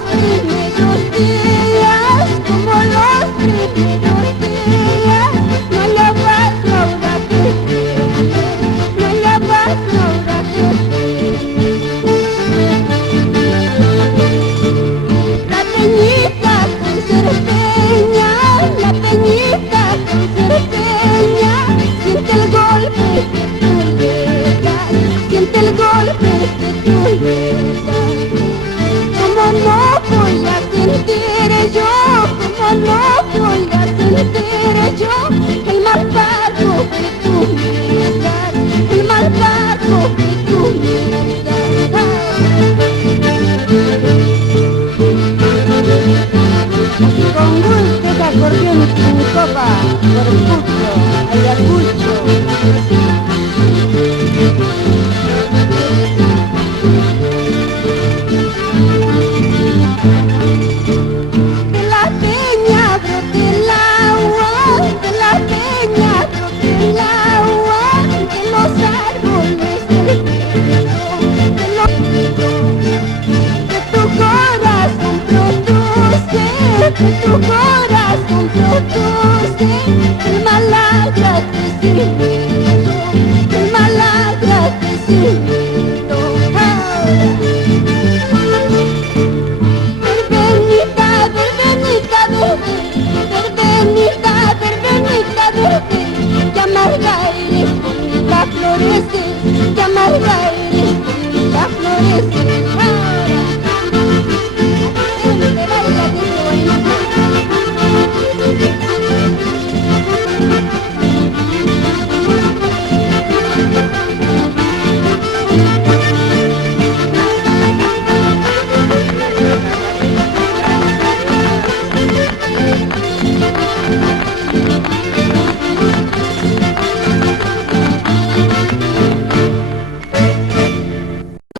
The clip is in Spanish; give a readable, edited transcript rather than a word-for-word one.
primeros días, como los primeros días, no la vas ahora que tiene, no la vas ahora que tiene. La peñita con cerceña, la peñita con cerceña, siente el golpe que tú le das, siente el golpe que tú le das. Como no voy a sentir yo, como no voy a sentir yo, el maltrato que tú me das, el maltrato que tú me das. Con gusto de acordeón y con copa, por Pucho, Ayacucho. De la peña brote el agua, de la peña brote el agua, de los árboles del cielo, de los que tu corazón produce, que tu corazón produce, el mal agradecimiento, el mal agradecimiento. Verbenita, verbenita verde, verbenita, verbenita verde, que amarga eres, bonita floreces, que amarga eres, bonita floreces.